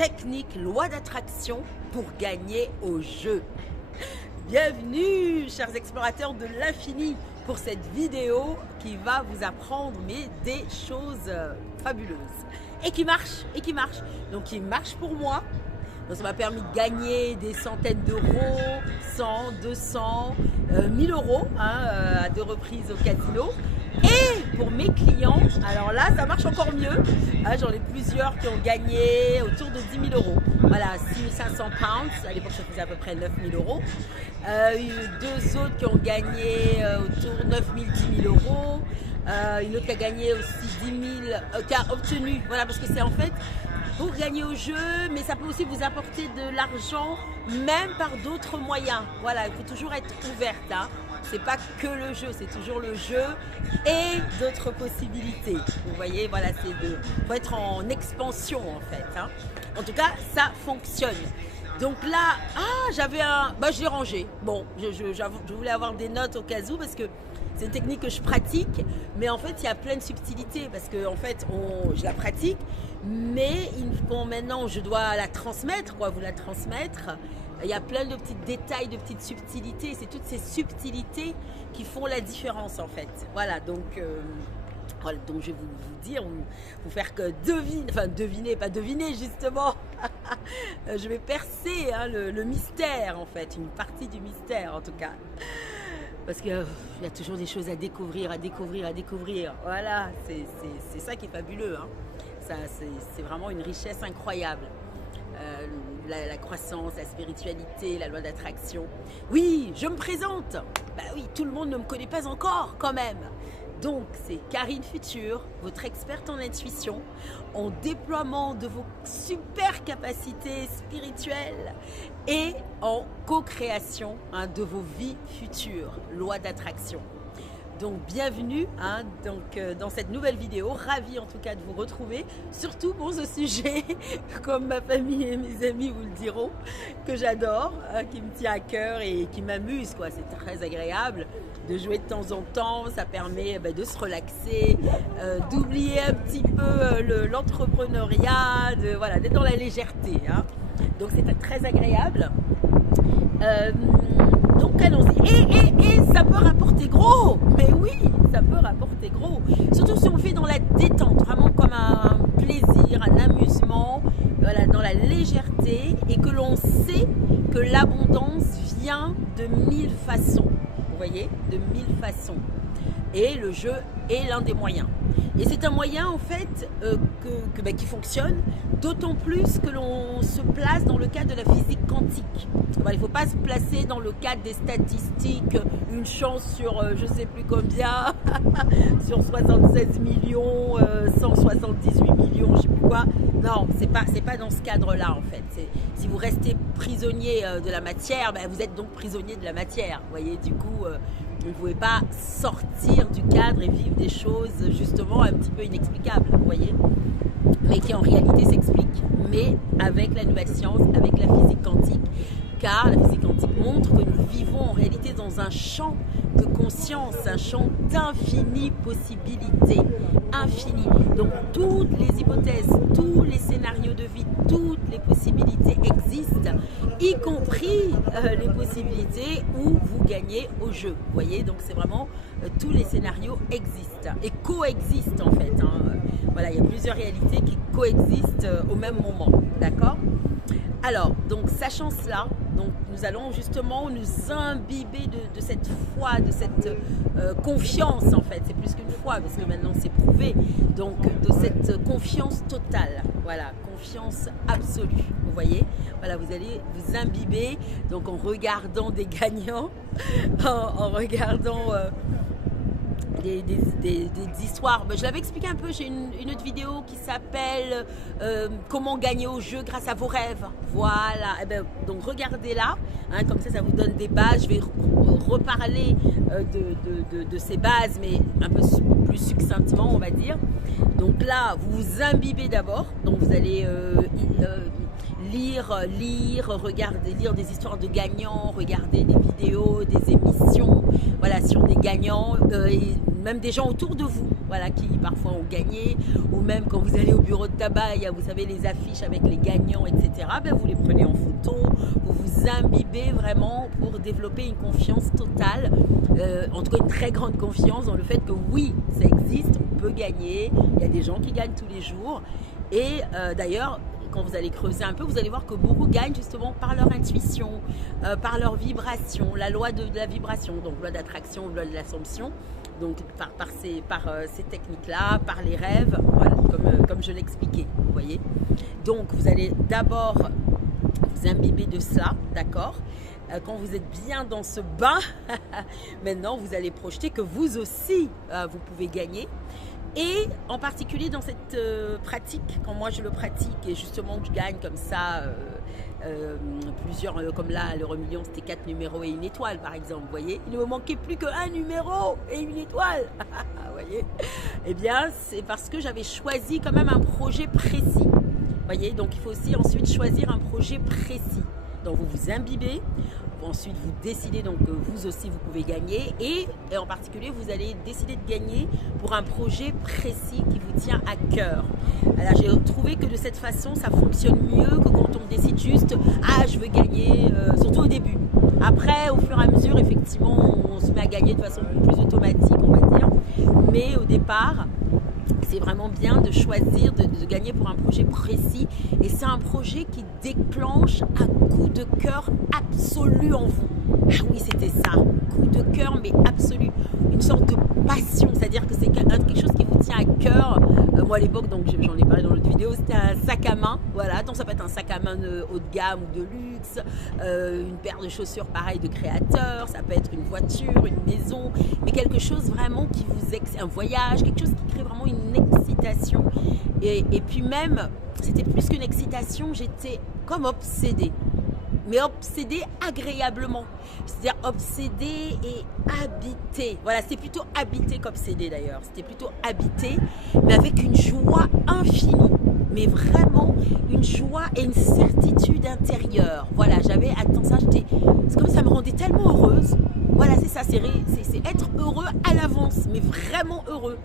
technique, loi d'attraction pour gagner au jeu. Bienvenue, chers explorateurs de l'infini, pour cette vidéo qui va vous apprendre des choses fabuleuses et qui marche. Donc, qui marche pour moi. Donc, ça m'a permis de gagner des centaines d'euros, 100, 200, 1000 euros à 2 reprises au casino. Et pour mes clients, alors là, ça marche encore mieux. J'en ai plusieurs qui ont gagné autour de 10 000 euros. Voilà, 6 500 pounds. À l'époque, ça faisait à peu près 9 000 euros. Deux autres qui ont gagné autour de 9 000, 10 000 euros. Une autre qui a gagné aussi 10 000, qui a obtenu. Voilà, parce que c'est en fait pour gagner au jeu, mais ça peut aussi vous apporter de l'argent, même par d'autres moyens. Voilà, il faut toujours être ouverte. C'est pas que le jeu, c'est toujours le jeu et d'autres possibilités. Vous voyez, voilà, faut être en expansion en fait. En tout cas, ça fonctionne. Donc là, je l'ai rangé. Bon, je voulais avoir des notes au cas où parce que c'est une technique que je pratique, mais en fait, il y a plein de subtilités parce que en fait, je la pratique, mais maintenant, je dois la transmettre, vous la transmettre. Il y a plein de petits détails, de petites subtilités. C'est toutes ces subtilités qui font la différence en fait. Voilà, donc je vais vous dire, vous faire que deviner justement. Je vais percer le mystère en fait, une partie du mystère en tout cas. Parce qu'il y a toujours des choses à découvrir. Voilà, c'est ça qui est fabuleux. C'est vraiment une richesse incroyable. La croissance, la spiritualité, la loi d'attraction. Oui, je me présente. Oui, tout le monde ne me connaît pas encore quand même. Donc, c'est Karine Futur, votre experte en intuition, en déploiement de vos super capacités spirituelles et en co-création de vos vies futures, loi d'attraction. Donc bienvenue dans cette nouvelle vidéo, ravie en tout cas de vous retrouver, surtout pour ce sujet, comme ma famille et mes amis vous le diront, que j'adore, qui me tient à cœur et qui m'amuse, c'est très agréable de jouer de temps en temps, ça permet de se relaxer, d'oublier un petit peu l'entrepreneuriat, d'être dans la légèreté, donc c'est très agréable. Donc allons-y. Et ça peut rapporter gros. Mais oui, ça peut rapporter gros. Surtout si on le fait dans la détente, vraiment comme un plaisir, un amusement, dans la légèreté et que l'on sait que l'abondance vient de 1000 façons. Vous voyez, de 1000 façons. Et le jeu est l'un des moyens. Et c'est un moyen en fait qui fonctionne, d'autant plus que l'on se place dans le cadre de la physique quantique. Il ne faut pas se placer dans le cadre des statistiques, une chance sur je ne sais plus combien, sur 76 millions, 178 millions, je ne sais plus quoi. Non, c'est pas dans ce cadre-là en fait. Si vous restez prisonnier de la matière, vous êtes donc prisonnier de la matière. Vous voyez, du coup, vous ne pouvez pas sortir du cadre et vivre des choses justement un petit peu inexplicables, vous voyez, mais qui en réalité s'expliquent, mais avec la nouvelle science, avec la physique quantique, car la physique quantique montre que nous vivons en réalité dans un champ de conscience, un champ d'infinies possibilités, infinies. Donc toutes les hypothèses, tous les scénarios de vie, toutes les possibilités existent, y compris les possibilités où vous gagnez au jeu. Vous voyez, donc c'est vraiment tous les scénarios existent et coexistent en fait. Il y a plusieurs réalités qui coexistent au même moment, d'accord ? Alors, donc sachant cela, nous allons justement nous imbiber de cette foi, de cette confiance en fait. C'est plus qu'une foi parce que maintenant c'est prouvé. Donc de cette confiance totale, confiance absolue. Vous voyez, vous allez vous imbiber donc en regardant des gagnants, en regardant des histoires. Je l'avais expliqué un peu, j'ai une autre vidéo qui s'appelle comment gagner au jeu grâce à vos rêves. Voilà, donc regardez-la, comme ça vous donne des bases. Je vais reparler de ces bases, mais un peu plus succinctement on va dire. Donc là, vous vous imbibez d'abord, donc vous allez regarder, lire des histoires de gagnants, regarder des vidéos, des émissions, voilà, sur des gagnants, et même des gens autour de vous, voilà, qui parfois ont gagné, ou même quand vous allez au bureau de tabac, il y a, vous savez, les affiches avec les gagnants, etc. Ben, vous les prenez en photo, vous vous imbibez vraiment pour développer une confiance totale, en tout cas une très grande confiance dans le fait que oui, ça existe, on peut gagner, il y a des gens qui gagnent tous les jours, et d'ailleurs, quand vous allez creuser un peu, vous allez voir que beaucoup gagnent justement par leur intuition, par leur vibration, la loi de la vibration, donc loi d'attraction, loi de l'assomption, donc par ces techniques-là, par les rêves, voilà, comme je l'expliquais, vous voyez. Donc vous allez d'abord vous imbiber de cela, d'accord? Quand vous êtes bien dans ce bain, maintenant vous allez projeter que vous aussi, vous pouvez gagner. Et en particulier dans cette pratique, quand moi je le pratique et justement que je gagne comme ça, plusieurs, comme là, l'euro million c'était 4 numéros et une étoile par exemple, vous voyez. Il ne me manquait plus qu'un numéro et une étoile, vous voyez. Eh bien, c'est parce que j'avais choisi quand même un projet précis, vous voyez. Donc il faut aussi ensuite choisir un projet précis. Donc vous vous imbibez. Ensuite, vous décidez donc que vous aussi, vous pouvez gagner et en particulier, vous allez décider de gagner pour un projet précis qui vous tient à cœur. Alors, j'ai trouvé que de cette façon, ça fonctionne mieux que quand on décide juste « Ah, je veux gagner », surtout au début. Après, au fur et à mesure, effectivement, on se met à gagner de façon plus automatique, on va dire. Mais au départ, c'est vraiment bien de choisir de gagner pour un projet précis et c'est un projet qui déclenche un coup de cœur absolu en vous. Ah oui, c'était ça, coup de cœur mais absolu, une sorte de passion, c'est-à-dire que c'est quelque chose qui vous tient à cœur. Moi à l'époque, donc j'en ai parlé dans l'autre vidéo, c'était un sac à main, voilà, donc ça peut être un sac à main haut de gamme ou de luxe, une paire de chaussures pareil de créateur, ça peut être une voiture, une maison, mais quelque chose vraiment qui vous un voyage, quelque chose qui crée vraiment une excitation et puis même, c'était plus qu'une excitation, j'étais comme obsédée. Mais obsédé agréablement, c'est-à-dire obsédé et habité. Voilà, c'était plutôt habité qu'obsédé d'ailleurs. C'était plutôt habité, mais avec une joie infinie. Mais vraiment une joie et une certitude intérieure. Voilà, j'avais, attends ça, c'est comme ça me rendait tellement heureuse. Voilà, c'est ça, c'est être heureux à l'avance, mais vraiment heureux.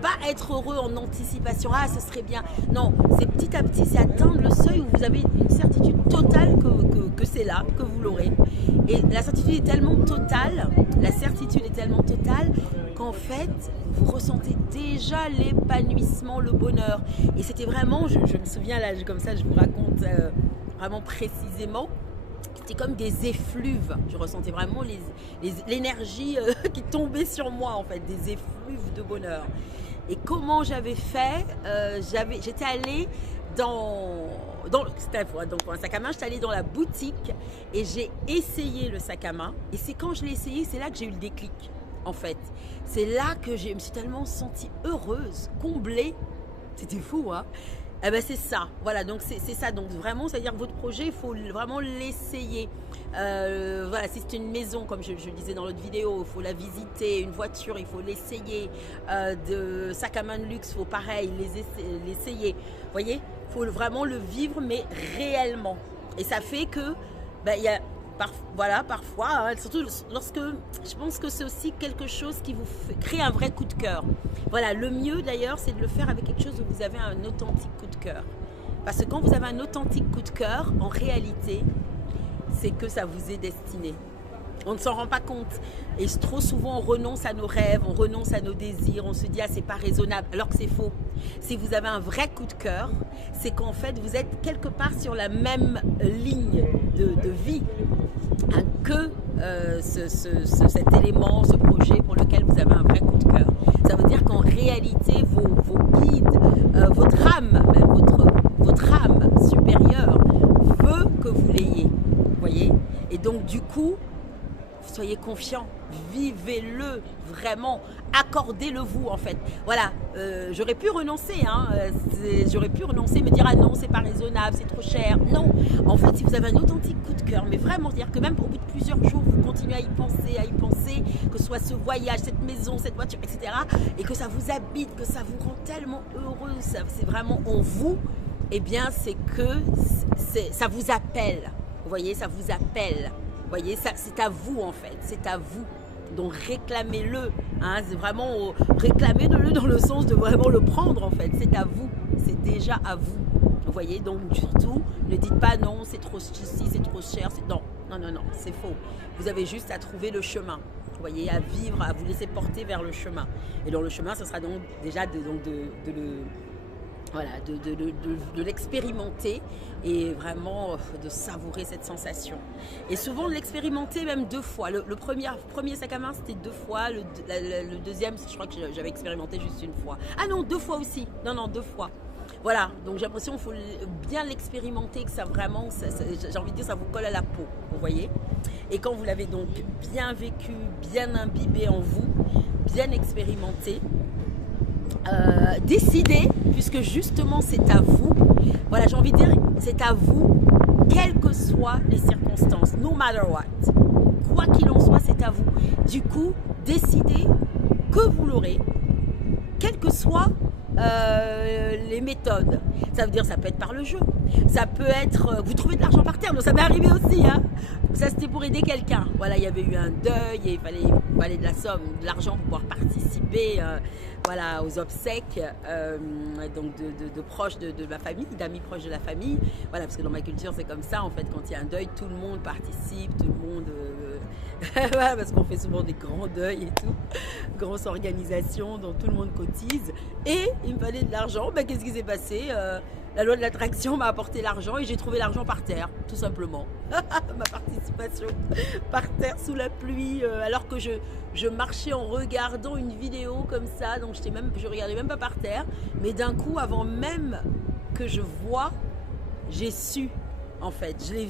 Pas être heureux en anticipation, ah ce serait bien. Non, c'est petit à petit, c'est atteindre le seuil où vous avez une certitude totale que c'est là, que vous l'aurez. Et la certitude est tellement totale, qu'en fait, vous ressentez déjà l'épanouissement, le bonheur. Et c'était vraiment, je me souviens là, comme ça, je vous raconte vraiment précisément. C'était comme des effluves, je ressentais vraiment l'énergie qui tombait sur moi en fait, des effluves de bonheur. Et comment j'avais fait, j'étais allée c'était donc pour un sac à main, j'étais allée dans la boutique et j'ai essayé le sac à main. Et c'est quand je l'ai essayé, c'est là que j'ai eu le déclic en fait. C'est là que je me suis tellement sentie heureuse, comblée, c'était fou hein. Eh ben c'est ça, voilà, donc c'est ça, donc vraiment, c'est-à-dire que votre projet, il faut vraiment l'essayer. Voilà, si c'est une maison, comme je disais dans l'autre vidéo, il faut la visiter, une voiture, il faut l'essayer, de sac à main de luxe, il faut pareil, l'essayer, vous voyez, il faut vraiment le vivre, mais réellement. Et ça fait que, ben, il y a, voilà, parfois, hein, surtout lorsque, je pense que c'est aussi quelque chose qui vous crée un vrai coup de cœur. Voilà, le mieux d'ailleurs, c'est de le faire avec quelque chose où vous avez un authentique coup de cœur. Parce que quand vous avez un authentique coup de cœur, en réalité, c'est que ça vous est destiné. On ne s'en rend pas compte. Et trop souvent, on renonce à nos rêves, on renonce à nos désirs, on se dit « ah, c'est pas raisonnable », alors que c'est faux. Si vous avez un vrai coup de cœur, c'est qu'en fait, vous êtes quelque part sur la même ligne de vie hein, que cet élément, ce projet pour lequel vous avez un vrai coup de cœur. Ça veut dire qu'en réalité, vos guides, votre âme, même votre âme supérieure veut que vous l'ayez. Vous voyez? Et donc, du coup, soyez confiants, vivez-le vraiment, accordez-le vous en fait. Voilà, j'aurais pu renoncer, hein, j'aurais pu renoncer, me dire ah non c'est pas raisonnable, c'est trop cher. Non, en fait si vous avez un authentique coup de cœur, mais vraiment dire que même au bout de plusieurs jours vous continuez à y penser, que ce soit ce voyage, cette maison, cette voiture, etc. Et que ça vous habite, que ça vous rend tellement heureux, c'est vraiment en vous. eh bien, c'est que ça vous appelle. Vous voyez, ça vous appelle. Vous voyez, c'est à vous en fait, c'est à vous. Donc réclamez-le, hein, c'est vraiment réclamez-le dans le sens de vraiment le prendre en fait, c'est à vous, c'est déjà à vous. Vous voyez, donc surtout, ne dites pas non, c'est trop ceci, c'est trop cher, non, non, non, non, c'est faux. Vous avez juste à trouver le chemin, vous voyez, à vivre, à vous laisser porter vers le chemin. Et dans le chemin, ce sera donc déjà de l'expérimenter et vraiment de savourer cette sensation. Et souvent de l'expérimenter même 2 fois. Le premier sac à main c'était 2 fois, le deuxième je crois que j'avais expérimenté juste 1 fois. Ah non, 2 fois aussi, non 2 fois. Voilà, donc j'ai l'impression qu'il faut bien l'expérimenter, que ça vraiment, j'ai envie de dire, ça vous colle à la peau, vous voyez. Et quand vous l'avez donc bien vécu, bien imbibé en vous, bien expérimenté, décidez, puisque justement c'est à vous, voilà, j'ai envie de dire, c'est à vous, quelles que soient les circonstances, no matter what, quoi qu'il en soit, c'est à vous. Du coup, décidez que vous l'aurez, quelles que soient les méthodes. Ça veut dire, ça peut être par le jeu, ça peut être, vous trouvez de l'argent par terre, donc ça m'est arrivé aussi, hein. Ça c'était pour aider quelqu'un, voilà, il y avait eu un deuil et il fallait de la somme, de l'argent pour pouvoir participer voilà, aux obsèques donc de proches de ma famille, d'amis proches de la famille, voilà, parce que dans ma culture c'est comme ça en fait, quand il y a un deuil, tout le monde participe, tout le monde voilà, parce qu'on fait souvent des grands deuils et tout, grosses organisations dont tout le monde cotise, et il me fallait de l'argent. Ben, qu'est-ce qui s'est passé? La loi de l'attraction m'a apporté l'argent et j'ai trouvé l'argent par terre, tout simplement. Ma participation par terre sous la pluie, alors que je marchais en regardant une vidéo comme ça, donc je regardais même pas par terre, mais d'un coup, avant même que je voie, j'ai su. En fait, je l'ai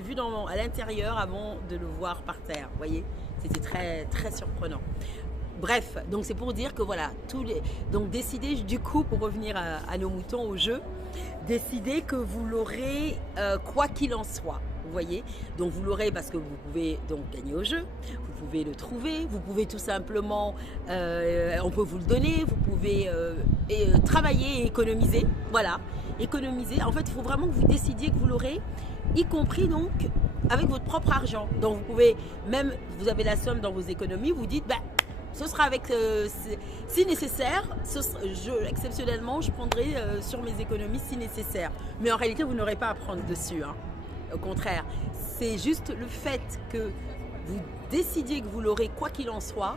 vu à l'intérieur avant de le voir par terre. Vous voyez, c'était très, très surprenant. Bref, donc c'est pour dire que voilà, donc décidez du coup, pour revenir à nos moutons, au jeu, décidez que vous l'aurez quoi qu'il en soit. Vous voyez, donc vous l'aurez parce que vous pouvez donc gagner au jeu, vous pouvez le trouver, vous pouvez tout simplement, on peut vous le donner, vous pouvez travailler et économiser, voilà, économiser. En fait, il faut vraiment que vous décidiez que vous l'aurez, y compris donc avec votre propre argent. Donc vous pouvez, même vous avez la somme dans vos économies, vous dites, bah, ce sera avec, si nécessaire, exceptionnellement, je prendrai sur mes économies si nécessaire. Mais en réalité, vous n'aurez pas à prendre dessus, hein. Au contraire, c'est juste le fait que vous décidiez que vous l'aurez quoi qu'il en soit,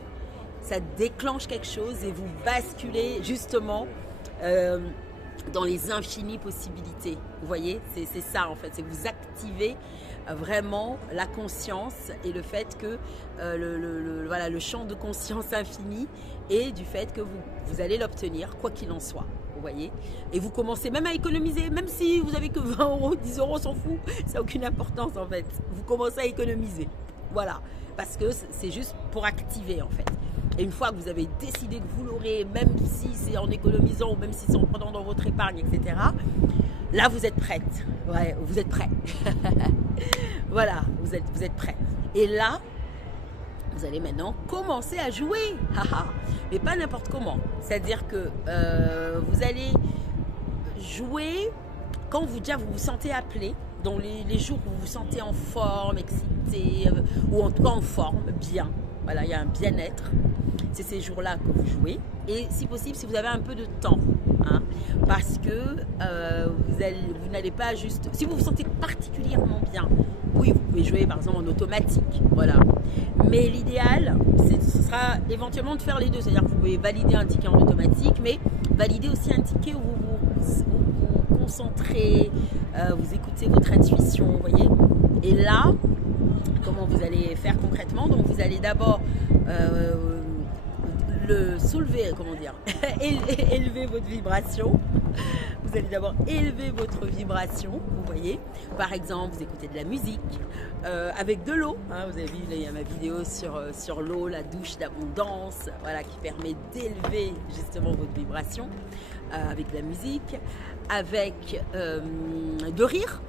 ça déclenche quelque chose et vous basculez justement dans les infinies possibilités. Vous voyez, c'est ça en fait, c'est que vous activez vraiment la conscience et le fait que voilà, le champ de conscience infini et du fait que vous allez l'obtenir quoi qu'il en soit. Vous voyez, et vous commencez même à économiser, même si vous avez que 20 euros, 10 euros, on s'en fout, ça n'a aucune importance en fait. Vous commencez à économiser, voilà, parce que c'est juste pour activer en fait. Et une fois que vous avez décidé que vous l'aurez, même si c'est en économisant ou même si c'est en prenant dans votre épargne, etc., là vous êtes prête, ouais, vous êtes prêt. Voilà, vous êtes prêt. Et là, vous allez maintenant commencer à jouer, mais pas n'importe comment. C'est-à-dire que vous allez jouer quand vous vous sentez appelé, dans les jours où vous vous sentez en forme, excité, ou en tout cas en forme, bien. Voilà, il y a un bien-être. C'est ces jours-là que vous jouez. Et si possible, si vous avez un peu de temps, hein, parce que vous n'allez pas juste... Si vous vous sentez particulièrement bien, oui, vous pouvez jouer par exemple en automatique, voilà. Mais l'idéal, ce sera éventuellement de faire les deux. C'est-à-dire que vous pouvez valider un ticket en automatique, mais valider aussi un ticket où vous vous concentrez, vous écoutez votre intuition, vous voyez. Et là, comment vous allez faire concrètement? Donc vous allez d'abord le soulever, comment dire, élever votre vibration. Vous allez d'abord élever votre vibration, vous voyez. Par exemple, vous écoutez de la musique avec de l'eau. Hein, vous avez vu, il y a ma vidéo sur l'eau, la douche d'abondance, voilà, qui permet d'élever justement votre vibration. avec la musique, avec de rire,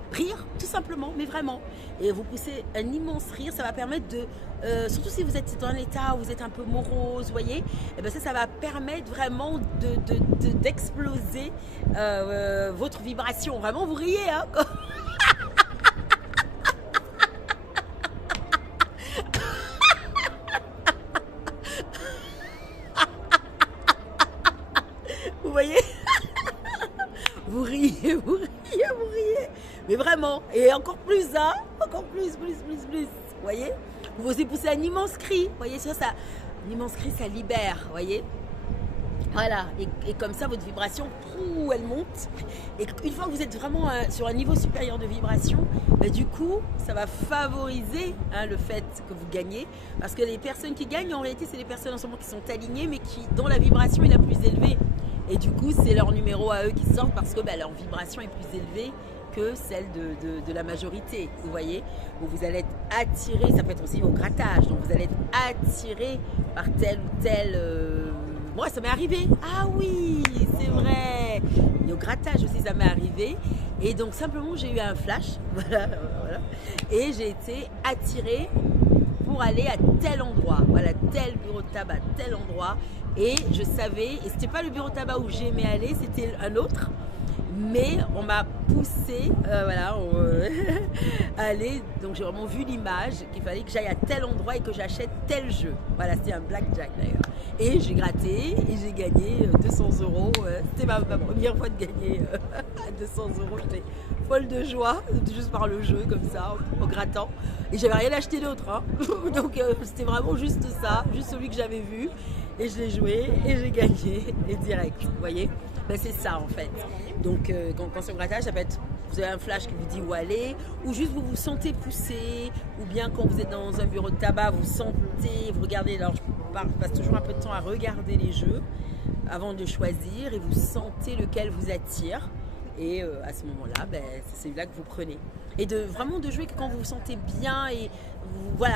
tout simplement, mais vraiment. Et vous poussez un immense rire, ça va permettre de, surtout si vous êtes dans l'état où vous êtes un peu morose, vous voyez, et ben ça va permettre vraiment d'exploser votre vibration. Vraiment, vous riez, hein. Vous voyez? Vous riez, vous riez, vous riez. Mais vraiment, et encore plus, hein? Encore plus. Vous voyez? Vous osez pousser un immense cri. Vous voyez, ça, un immense cri, ça libère. Vous voyez? Voilà, et comme ça, votre vibration, elle monte. Et une fois que vous êtes vraiment sur un niveau supérieur de vibration, bah, du coup, ça va favoriser le fait que vous gagnez. Parce que les personnes qui gagnent, en réalité, c'est les personnes en ce moment qui sont alignées, mais dont la vibration est la plus élevée. Et du coup, c'est leur numéro à eux qui sortent parce que leur vibration est plus élevée que celle de la majorité. Vous voyez, vous allez être attiré, ça peut être aussi au grattage, donc vous allez être attiré par tel ou tel... Moi, ça m'est arrivé. Ah oui, c'est vrai. Et au grattage aussi, ça m'est arrivé. Et donc, simplement, j'ai eu un flash. Voilà. Et j'ai été attirée pour aller à tel endroit. Voilà, tel bureau de tabac, tel endroit. Et je savais, et c'était pas le bureau de tabac où j'aimais aller, c'était un autre. Mais on m'a poussé, à aller. Donc j'ai vraiment vu l'image qu'il fallait que j'aille à tel endroit et que j'achète tel jeu. Voilà, c'était un blackjack d'ailleurs. Et j'ai gratté et j'ai gagné 200 €. C'était ma première fois de gagner 200 €. J'étais folle de joie, juste par le jeu comme ça, en grattant. Et j'avais rien acheté d'autre. Hein. Donc c'était vraiment juste ça, juste celui que j'avais vu. Et je l'ai joué et j'ai gagné et direct, vous voyez. Ben, c'est ça en fait. Donc quand c'est au grattage, ça peut être, vous avez un flash qui vous dit où aller, ou juste vous vous sentez poussé, ou bien quand vous êtes dans un bureau de tabac, vous sentez, vous regardez, alors je passe toujours un peu de temps à regarder les jeux avant de choisir, et vous sentez lequel vous attire. Et à ce moment-là, ben, c'est celui-là que vous prenez. Et vraiment de jouer que quand vous vous sentez bien. Et voilà,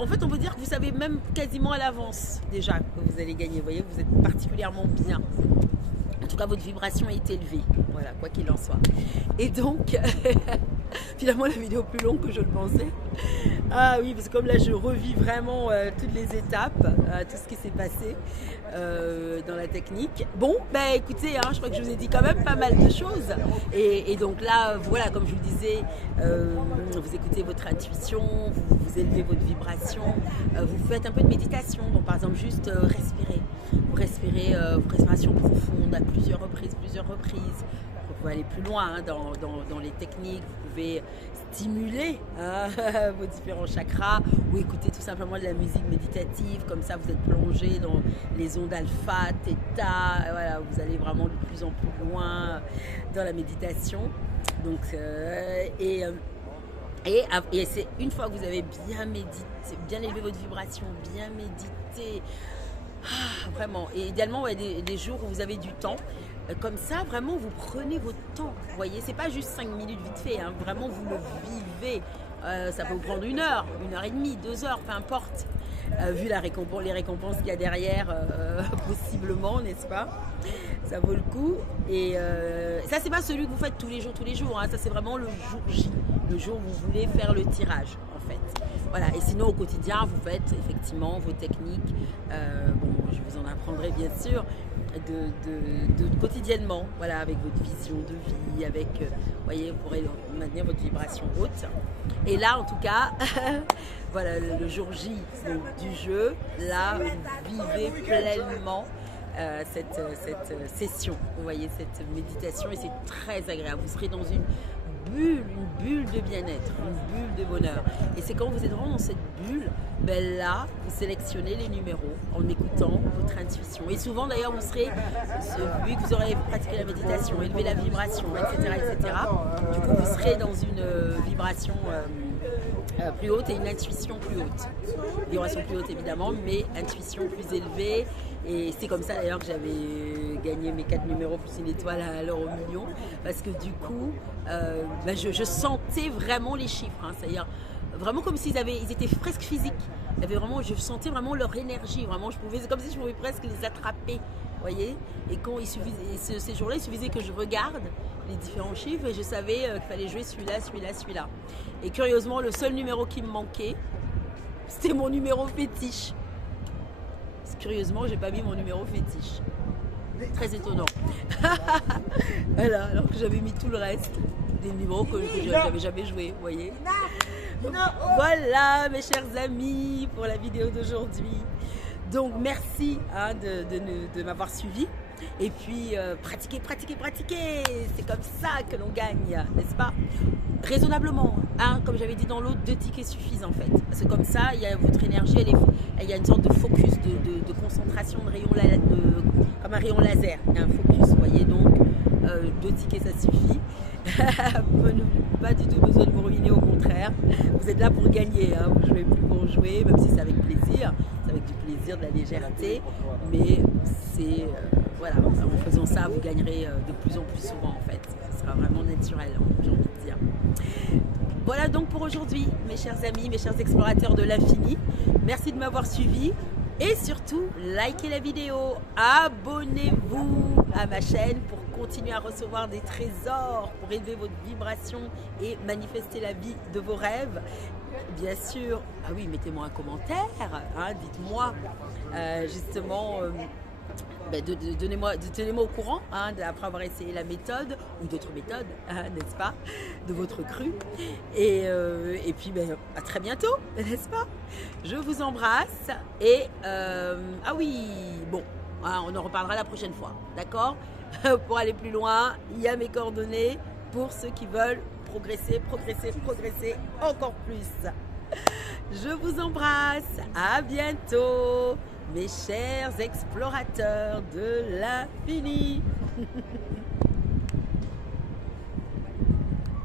en fait, on peut dire que vous savez même quasiment à l'avance déjà que vous allez gagner. Vous voyez, vous êtes particulièrement bien. En tout cas, votre vibration est élevée. Voilà, quoi qu'il en soit. Et donc, finalement, la vidéo est plus longue que je le pensais. Ah oui, parce que comme là, je revis vraiment toutes les étapes, tout ce qui s'est passé dans la technique. Bon, ben écoutez, je crois que je vous ai dit quand même pas mal de choses. Et donc là, voilà, comme je vous le disais, vous écoutez votre intuition, vous élevez votre vibration, vous faites un peu de méditation. Donc par exemple, juste respirer. Vous respirez vos respirations profondes à plusieurs reprises. Vous pouvez aller plus loin dans les techniques, vous pouvez stimuler vos différents chakras ou écouter tout simplement de la musique méditative, comme ça vous êtes plongé dans les ondes alpha, theta, voilà, vous allez vraiment de plus en plus loin dans la méditation. Donc, et c'est une fois que vous avez bien médité, bien élevé votre vibration, bien médité, vraiment, et idéalement des jours où vous avez du temps. Comme ça, vraiment, vous prenez votre temps. Vous voyez, c'est pas juste 5 minutes vite fait. Vraiment, vous le vivez. Ça peut vous prendre 1 heure, 1h30, 2 heures, peu importe. Vu les récompenses qu'il y a derrière, possiblement, n'est-ce pas? Ça vaut le coup. Et ça, c'est pas celui que vous faites tous les jours. Ça, c'est vraiment le jour J. Le jour où vous voulez faire le tirage, en fait. Voilà. Et sinon, au quotidien, vous faites effectivement vos techniques. Je vous en apprendrai bien sûr. De quotidiennement, voilà, avec votre vision de vie, avec, voyez, vous pourrez maintenir votre vibration haute. Et là, en tout cas, voilà, le jour J donc, du jeu, là, vous vivez pleinement cette session, vous voyez, cette méditation, et c'est très agréable. Vous serez dans une bulle de bien-être, une bulle de bonheur. Et c'est quand vous êtes vraiment dans cette bulle, ben là, vous sélectionnez les numéros en écoutant votre intuition. Et souvent, d'ailleurs, vous serez, vu que vous aurez pratiqué la méditation, élevé la vibration, etc., du coup, vous serez dans une vibration plus haute et une intuition plus haute. Vibration plus haute, évidemment, mais intuition plus élevée. Et c'est comme ça d'ailleurs que j'avais gagné mes 4 numéros plus une étoile à l'euro million, parce que du coup, je sentais vraiment les chiffres, c'est-à-dire vraiment comme s'ils étaient presque physiques. Je sentais vraiment leur énergie, vraiment, c'est comme si je pouvais presque les attraper. voyez. Et quand il suffisait, ces jours-là, il suffisait que je regarde les différents chiffres et je savais qu'il fallait jouer celui-là, celui-là, celui-là. Et curieusement, le seul numéro qui me manquait, c'était mon numéro fétiche. Curieusement, j'ai pas mis mon numéro fétiche. Très étonnant. Voilà, alors que j'avais mis tout le reste des numéros que je n'avais jamais joué, vous voyez. Voilà, mes chers amis, pour la vidéo d'aujourd'hui. Donc, merci de m'avoir suivi. Et puis, pratiquez, pratiquez, pratiquez. C'est comme ça que l'on gagne, n'est-ce pas? Raisonnablement, hein, comme j'avais dit dans l'autre, 2 tickets suffisent en fait. Parce que comme ça, il y a votre énergie, il y a une sorte de focus, de concentration, de rayon, comme un rayon laser. Il y a un focus, vous voyez, donc 2 tickets ça suffit. Pas du tout besoin de vous ruiner, au contraire. Vous êtes là pour gagner, hein. Vous ne jouez plus pour jouer, même si c'est avec plaisir. C'est avec du plaisir, de la légèreté. Mais c'est, voilà, en faisant ça, vous gagnerez de plus en plus souvent en fait. Ce sera vraiment naturel, hein, j'ai envie de dire. Voilà donc pour aujourd'hui, mes chers amis, mes chers explorateurs de l'infini. Merci de m'avoir suivi. Et surtout, likez la vidéo, abonnez-vous à ma chaîne pour continuer à recevoir des trésors, pour élever votre vibration et manifester la vie de vos rêves. Bien sûr, ah oui, mettez-moi un commentaire, hein, dites-moi justement, tenez-moi au courant, hein, après avoir essayé la méthode ou d'autres méthodes, hein, n'est-ce pas, de votre cru. Et puis à très bientôt, n'est-ce pas? Je vous embrasse et ah oui, bon, hein, on en reparlera la prochaine fois, d'accord? Pour aller plus loin, il y a mes coordonnées pour ceux qui veulent progresser, progresser, progresser encore plus. Je vous embrasse, à bientôt, mes chers explorateurs de l'infini.